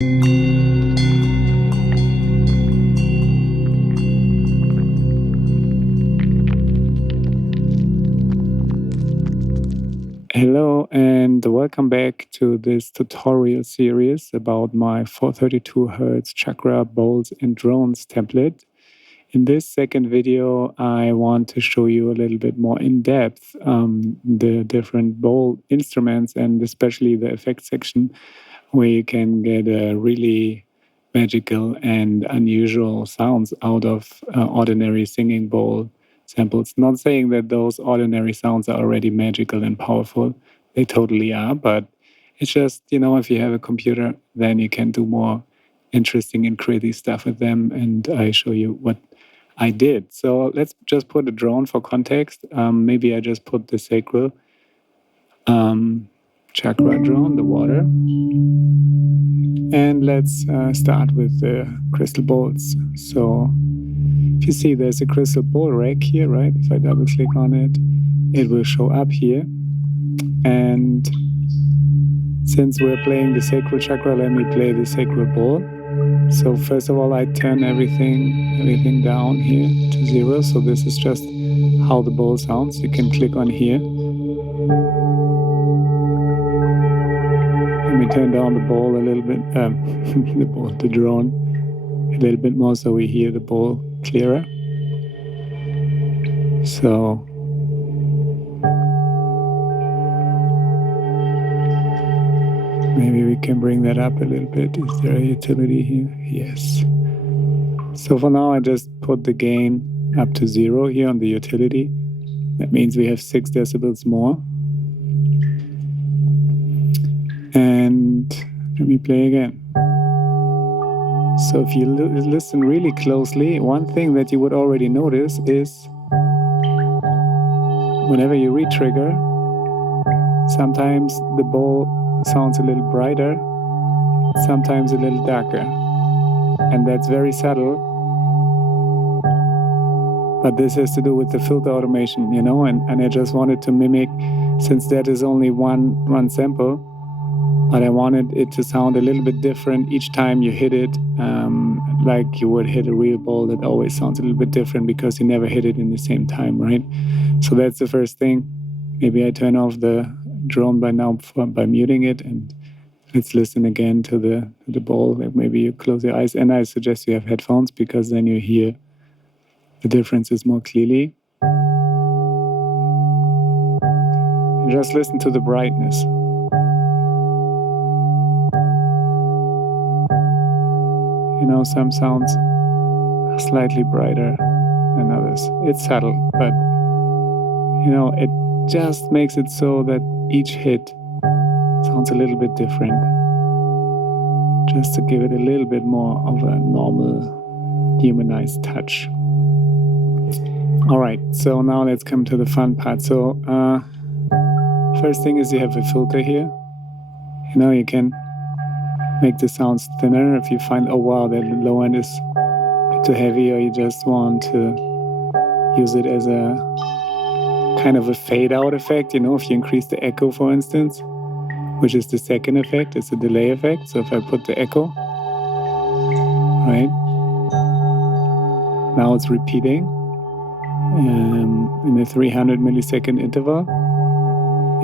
Hello and welcome back to this tutorial series about my 432 Hz Chakra Bowls and Drones template. In this second video, I want to show you a little bit more in depth the different bowl instruments and especially the effect section where you can get a really magical and unusual sounds out of ordinary singing bowl samples. Not saying that those ordinary sounds are already magical and powerful. They totally are, but it's just, if you have a computer, then you can do more interesting and crazy stuff with them. And I show you what I did. So let's just put a drone for context. Maybe I just put the sacral chakra drone, the water. And let's start with the crystal bowls. So if you see there's a crystal bowl rack here, right? If I double click on it, it will show up here. And since we're playing the sacral chakra, let me play the sacral bowl. So first of all, I turn everything down here to 0. So this is just how the bowl sounds. You can click on here. Let me turn down the bowl a little bit, the drone a little bit more so we hear the bowl clearer. So maybe we can bring that up a little bit. Is there a utility here? Yes. So for now, I just put the gain up to 0 here on the utility. That means we have 6 decibels more. And let me play again. So if you listen really closely, one thing that you would already notice is whenever you re-trigger, sometimes the bowl sounds a little brighter, sometimes a little darker. And that's very subtle. But this has to do with the filter automation, and I just wanted to mimic, since that is only one sample, but I wanted it to sound a little bit different each time you hit it, like you would hit a real bowl. That always sounds a little bit different because you never hit it in the same time, right? So that's the first thing. Maybe I turn off the drone by now by muting it, and let's listen again to the bowl. Like maybe you close your eyes, and I suggest you have headphones because then you hear the differences more clearly. And just listen to the brightness. Some sounds are slightly brighter than others. It's subtle, but it just makes it so that each hit sounds a little bit different, just to give it a little bit more of a normal humanized touch. All right, so now let's come to the fun part. So first thing is you have a filter here. You can make the sounds thinner if you find, oh wow, the low end is a bit too heavy, or you just want to use it as a kind of a fade out effect. If you increase the echo, for instance, which is the second effect, it's a delay effect. So if I put the echo, right, now it's repeating in a 300 millisecond interval.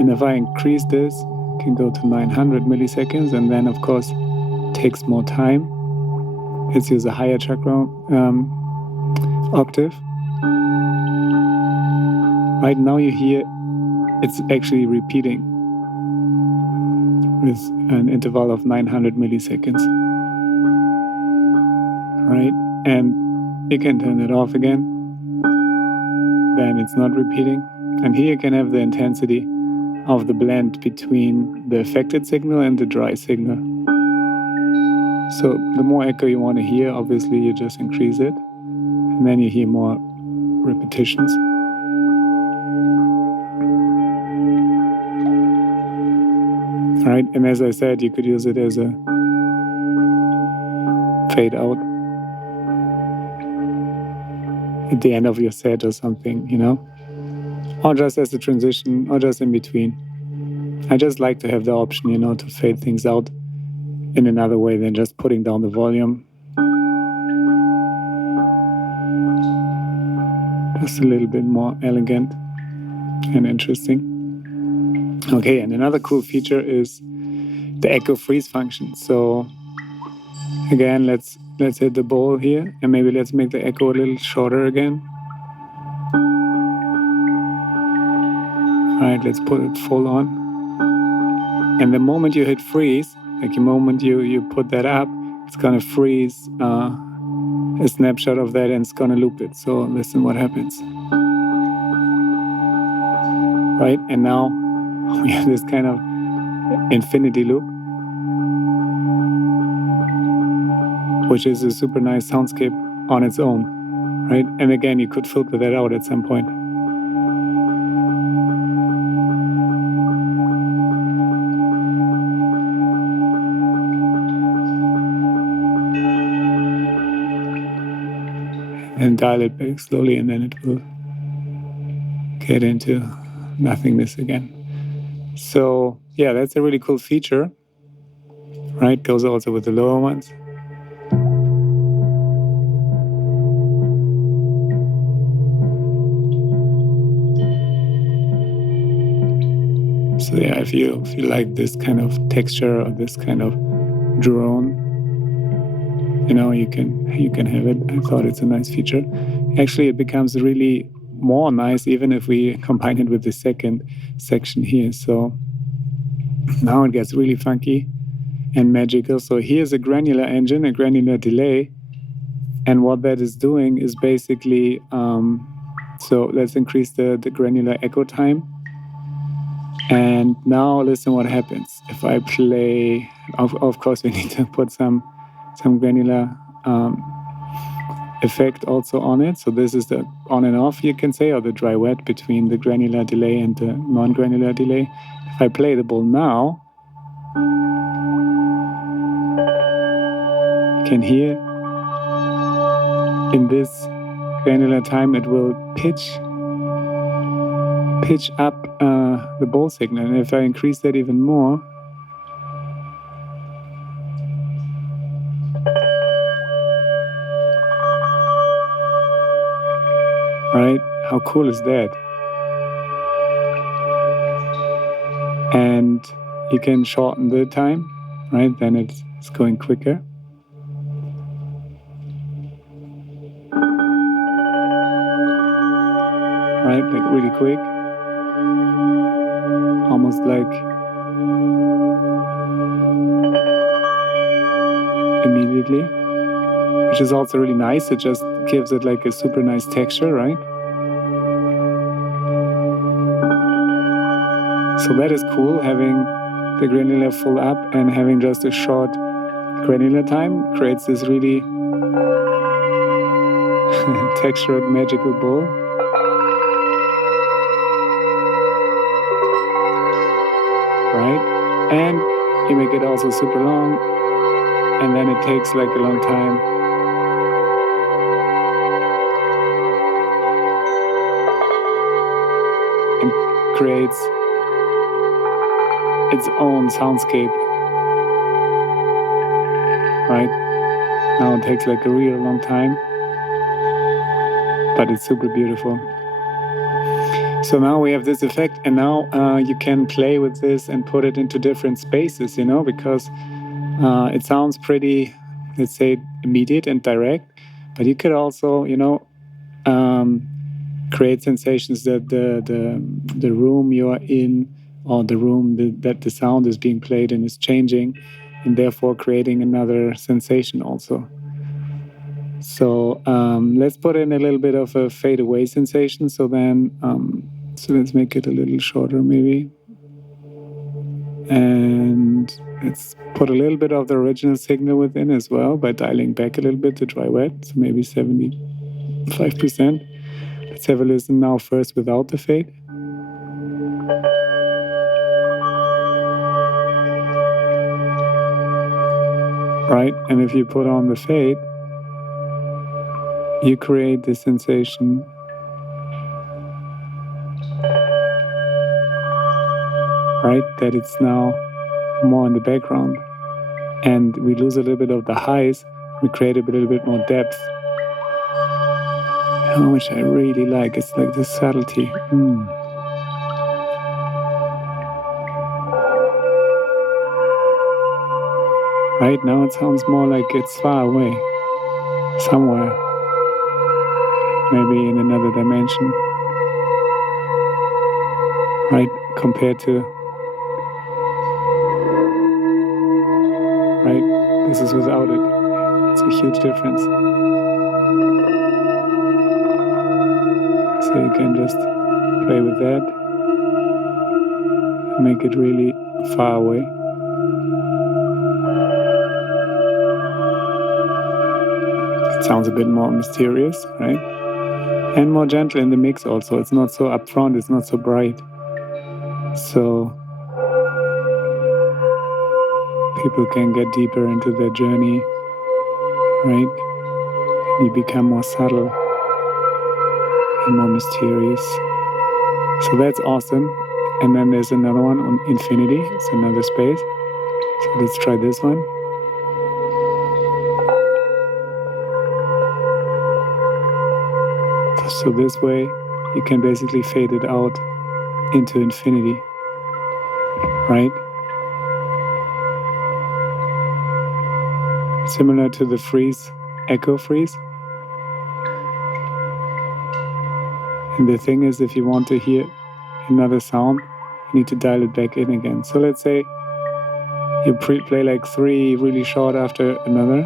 And if I increase this, it can go to 900 milliseconds, and then of course takes more time. Let's use a higher chakra octave. Right now you hear it's actually repeating with an interval of 900 milliseconds. Right? And you can turn it off again. Then it's not repeating. And here you can have the intensity of the blend between the affected signal and the dry signal. So the more echo you want to hear, obviously you just increase it, and then you hear more repetitions. All right, and as I said, you could use it as a fade out at the end of your set or something, or just as a transition, or just in between. I just like to have the option, to fade things out in another way than just putting down the volume. Just a little bit more elegant and interesting. Okay, and another cool feature is the echo freeze function. So again, let's hit the bowl here, and maybe let's make the echo a little shorter again. All right, let's put it full on. And the moment you hit freeze, like the moment you put that up, it's gonna freeze a snapshot of that and it's gonna loop it. So listen what happens. Right, and now we have this kind of infinity loop, which is a super nice soundscape on its own, right? And again, you could filter that out at some point. And dial it back slowly, and then it will get into nothingness again. So yeah, that's a really cool feature, right? Goes also with the lower ones. So yeah, if you like this kind of texture or this kind of drone, you can have it. I thought it's a nice feature. Actually, it becomes really more nice even if we combine it with the second section here. So now it gets really funky and magical. So here's a granular engine, a granular delay, and what that is doing is basically, so let's increase the granular echo time. And now listen what happens if I play. Of course, we need to put some granular effect also on it. So this is the on and off, you can say, or the dry wet between the granular delay and the non-granular delay. If I play the bowl now, you can hear in this granular time it will pitch up the bowl signal. And if I increase that even more, right? How cool is that? And you can shorten the time, right? Then it's going quicker. Right, like really quick. Almost like immediately, which is also really nice. It just gives it like a super nice texture, right? So that is cool, having the granular full up and having just a short granular time creates this really textured magical bowl. Right? And you make it also super long, and then it takes like a long time. And creates its own soundscape. Right? Now it takes like a real long time, but it's super beautiful. So now we have this effect, and now you can play with this and put it into different spaces, because it sounds pretty, let's say, immediate and direct, but you could also, create sensations that the room you are in, or the room that the sound is being played in, is changing, and therefore creating another sensation also. So let's put in a little bit of a fade away sensation. So then, so let's make it a little shorter maybe. And let's put a little bit of the original signal within as well by dialing back a little bit the dry wet. So maybe 75%. Let's have a listen now first without the fade. Right, and if you put on the fade, you create the sensation right that it's now more in the background. and we lose a little bit of the highs, we create a little bit more depth. Which I really like. It's like the subtlety. Right now it sounds more like it's far away, somewhere, maybe in another dimension, right, compared to, right, this is without it. It's a huge difference. So you can just play with that, make it really far away. It sounds a bit more mysterious, right? And more gentle in the mix also. It's not so upfront, it's not so bright. So people can get deeper into their journey, right? You become more subtle and more mysterious. So that's awesome. And then there's another one on infinity. It's another space. So let's try this one. So this way you can basically fade it out into infinity, right? Similar to the freeze, echo freeze. And the thing is, if you want to hear another sound, you need to dial it back in again. So let's say you play like 3 really short after another,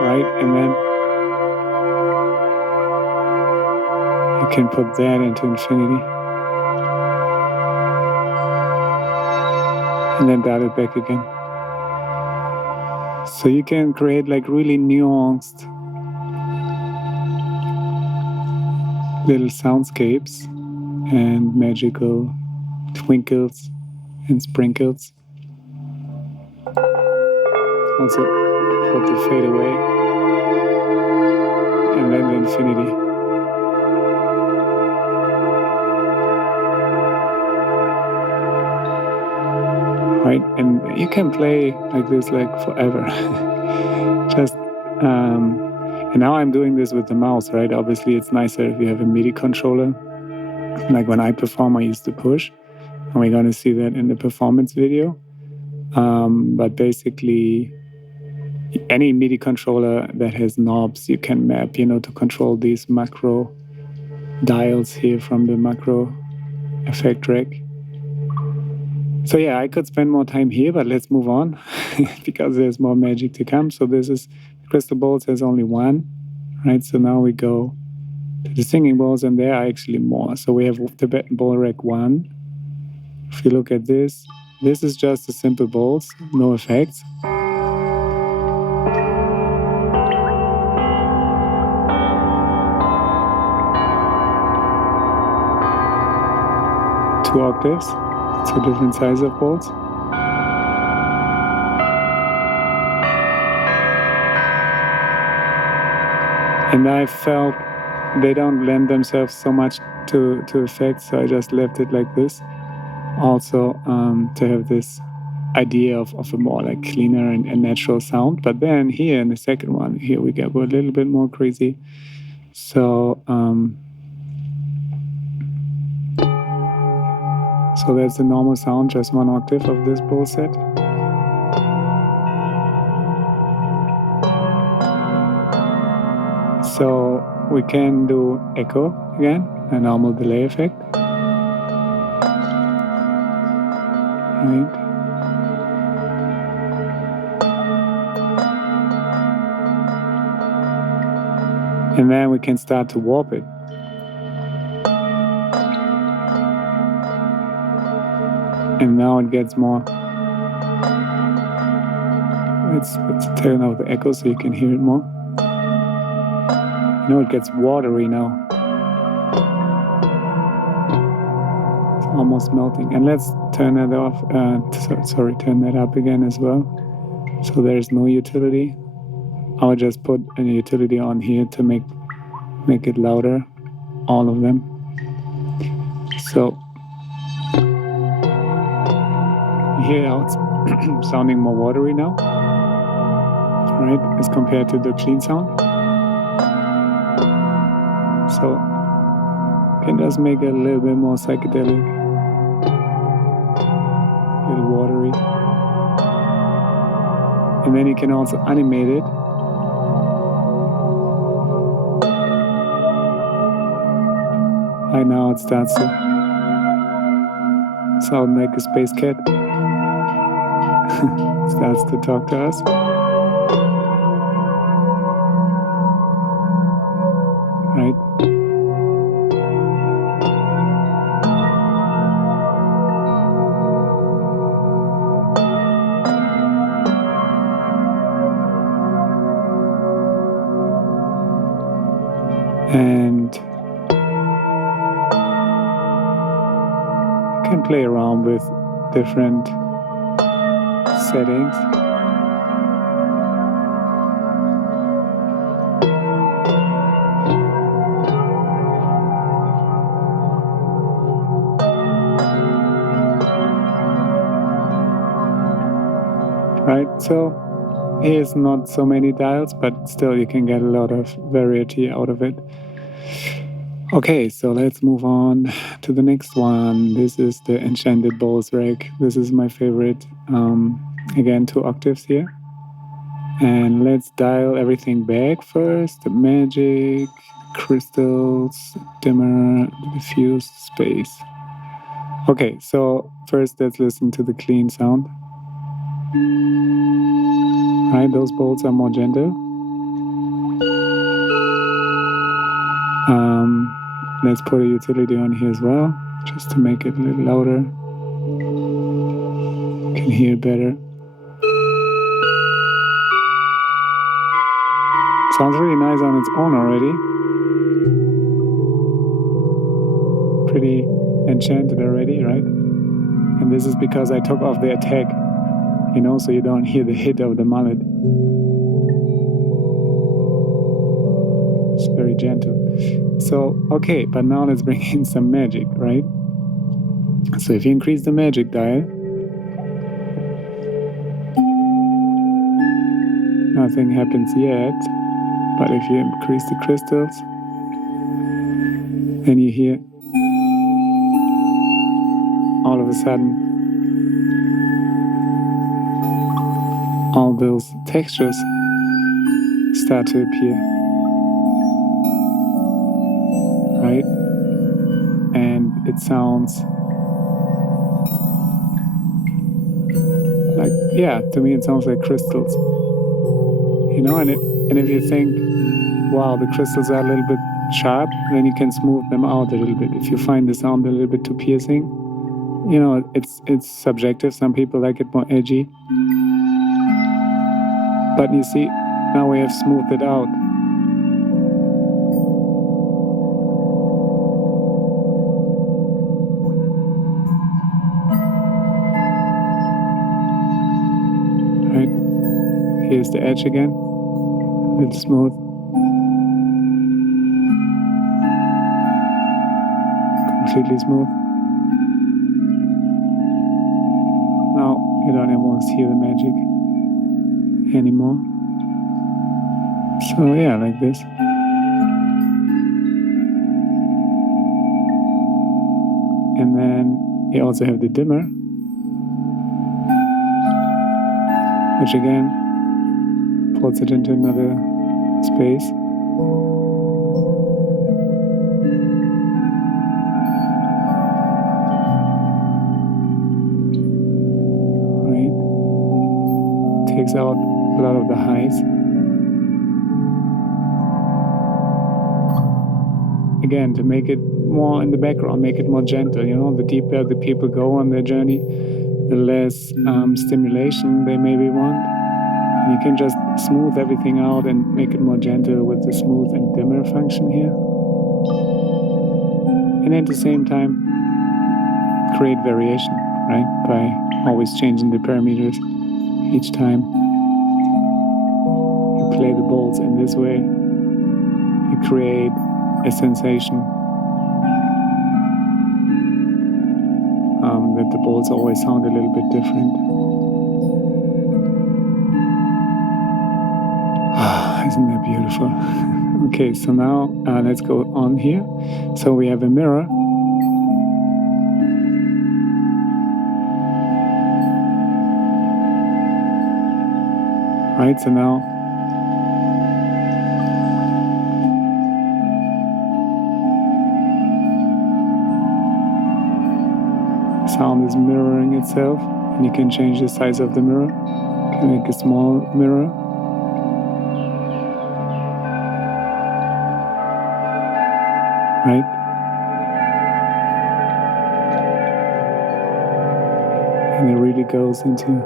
right? And then you can put that into infinity. And then dial it back again. So you can create like really nuanced little soundscapes and magical twinkles and sprinkles. Also for the fade away and then the infinity. Right, and you can play like this like forever. Just and now I'm doing this with the mouse, right? Obviously it's nicer if you have a MIDI controller. Like when I perform, I use the push, and we're going to see that in the performance video. But basically, any MIDI controller that has knobs, you can map, to control these macro dials here from the macro effect rack. So yeah, I could spend more time here, but let's move on because there's more magic to come. So this is crystal bowls. There's only one, right? So now we go to the singing bowls, and there are actually more. So we have Tibetan bowl rack 1. If you look at this is just the simple bowls, no effects. Two octaves, so different size of bowls. And I felt they don't lend themselves so much to effects, so I just left it like this. Also to have this idea of a more like cleaner and natural sound. But then here in the second one, here we get a little bit more crazy. So so that's the normal sound, just 1 octave of this bowl set. So we can do echo again, a normal delay effect. Right. And then we can start to warp it. And now it gets more. Let's turn off the echo so you can hear it more. It gets watery now. It's almost melting. And let's turn that off. Turn that up again as well. So there's no utility. I'll just put a utility on here to make it louder, all of them. So hear how it's sounding more watery now, right, as compared to the clean sound. So it does make it a little bit more psychedelic, a little watery. And then you can also animate it. Right now it starts to sound like a space cat. Starts to talk to us. Right? And you can play around with different settings. Right, so here's not so many dials, but still you can get a lot of variety out of it. Okay, so let's move on to the next one. This is the Enchanted Bowls rack. This is my favorite. Again, 2 octaves here. And let's dial everything back first. The magic, crystals, dimmer, diffuse, space. Okay, so first let's listen to the clean sound. Right, those bowls are more gentle. Let's put a utility on here as well, just to make it a little louder. You can hear better. Sounds really nice on its own already. Pretty enchanted already, right? And this is because I took off the attack, you know, so you don't hear the hit of the mallet. It's very gentle. So, okay, but now let's bring in some magic, right? So if you increase the magic dial, nothing happens yet. But if you increase the crystals, then you hear all of a sudden all those textures start to appear, right? And it sounds like, yeah, to me it sounds like crystals, you know. And if you think, wow, the crystals are a little bit sharp, then you can smooth them out a little bit. If you find the sound a little bit too piercing, you know, it's subjective. Some people like it more edgy. But you see, now we have smoothed it out. Right? Here's the edge again. A little smooth. Completely smooth. Now you don't almost hear the magic anymore. So yeah, like this. And then you also have the dimmer, which again puts it into another space. Right? Takes out a lot of the highs. Again, to make it more in the background, make it more gentle, you know, the deeper the people go on their journey, the less stimulation they maybe want. And you can just smooth everything out and make it more gentle with the smooth and dimmer function here. And at the same time, create variation, right? By always changing the parameters each time you play the bowls in this way. You create a sensation that the bowls always sound a little bit different. Isn't that beautiful? Okay, so now let's go on here. So we have a mirror. Right, so now sound is mirroring itself, and you can change the size of the mirror. You can make a small mirror. Right? And it really goes into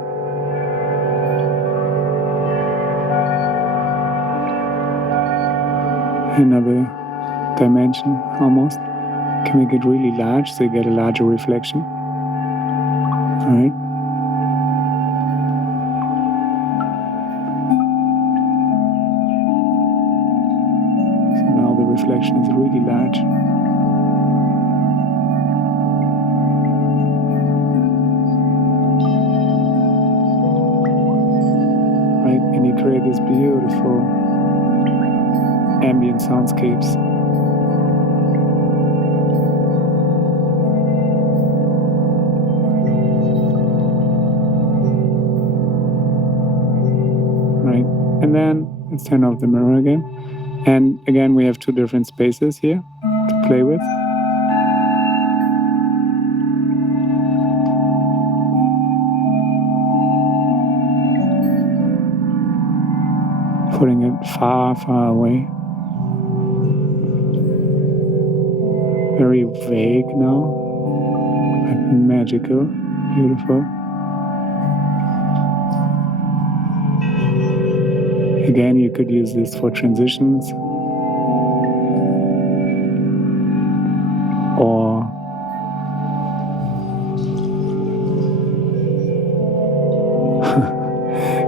another dimension almost. You can make it really large so you get a larger reflection. Alright. So now the reflection is really large. Right, and you create these beautiful ambient soundscapes. Right, and then let's turn off the mirror again. And again, we have two different spaces here to play with. Putting it far, far away. Very vague now, but magical, beautiful. Again, you could use this for transitions or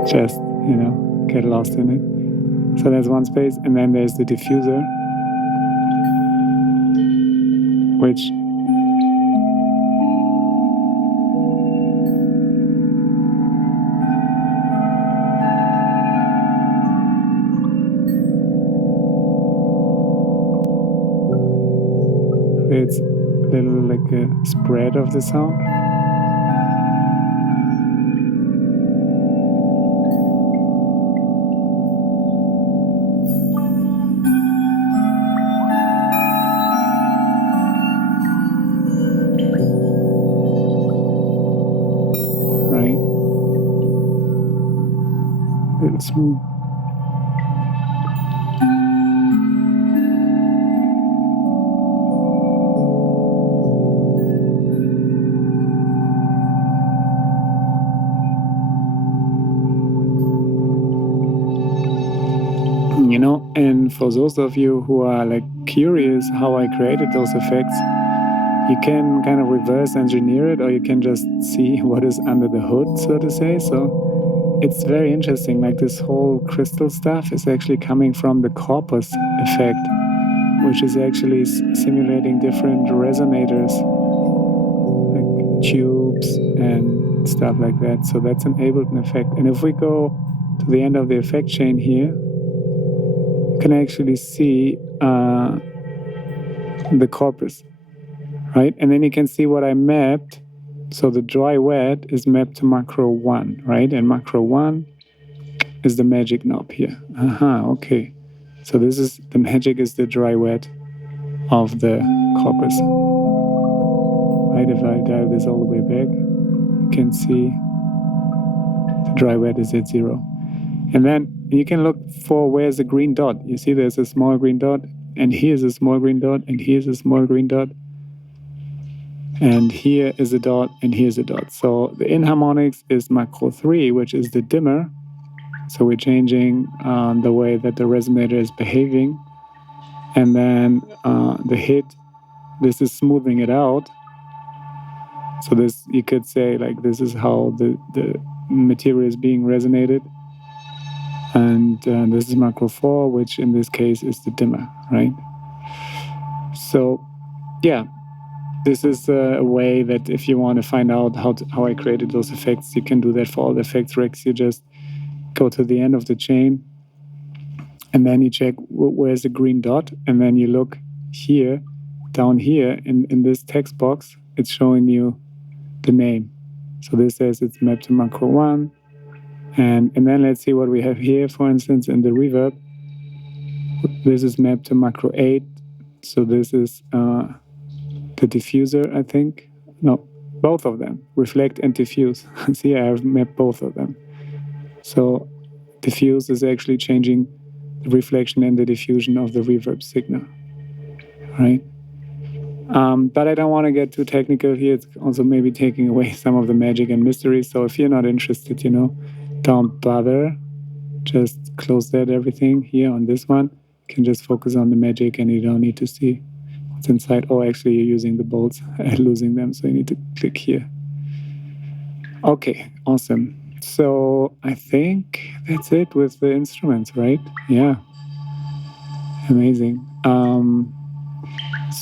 just, get lost in it. So there's one space, and then there's the diffuser, which creates a little like a spread of the sound. Right? A little smooth. And for those of you who are like curious how I created those effects, you can kind of reverse engineer it, or you can just see what is under the hood, so to say. So it's very interesting, like this whole crystal stuff is actually coming from the corpus effect, which is actually simulating different resonators, like tubes and stuff like that. So that's an Ableton effect. And if we go to the end of the effect chain here, you can actually see the corpus, right? And then you can see what I mapped. So the dry wet is mapped to macro 1, right? And macro 1 is the magic knob here. Okay. So this is, the magic is the dry wet of the corpus. Right, if I dial this all the way back, you can see the dry wet is at 0. And then you can look for where's the green dot. You see there's a small green dot, and here's a small green dot, and here's a small green dot. And here is a dot, and here's a dot. So the inharmonics is macro 3, which is the dimmer. So we're changing the way that the resonator is behaving. And then the hit, this is smoothing it out. So this, you could say, like, this is how the material is being resonated. And this is macro 4, which in this case is the dimmer, right? So, yeah. this is a way that if you want to find out how I created those effects, you can do that for all the effects racks. You just go to the end of the chain, and then you check where's the green dot, and then you look here, down here in this text box, it's showing you the name. So this says it's mapped to macro 1. And then let's see what we have here. For instance, in the reverb, this is mapped to macro 8. So this is the diffuser, I think. No, both of them, reflect and diffuse. See, I have mapped both of them. So diffuse is actually changing the reflection and the diffusion of the reverb signal, right? But I don't want to get too technical here. It's also maybe taking away some of the magic and mystery. So if you're not interested, don't bother. Just close that everything here on this one. You can just focus on the magic and you don't need to see what's inside. Oh, actually, you're using the bolts and losing them. So you need to click here. Okay, awesome. So I think that's it with the instruments, right? Yeah. Amazing.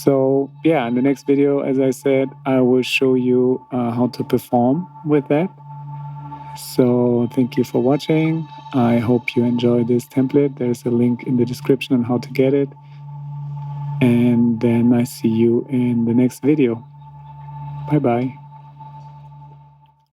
So yeah, in the next video, as I said, I will show you how to perform with that. So thank you for watching. I hope you enjoy this template. There's a link in the description on how to get it. And then I see you in the next video. Bye-bye.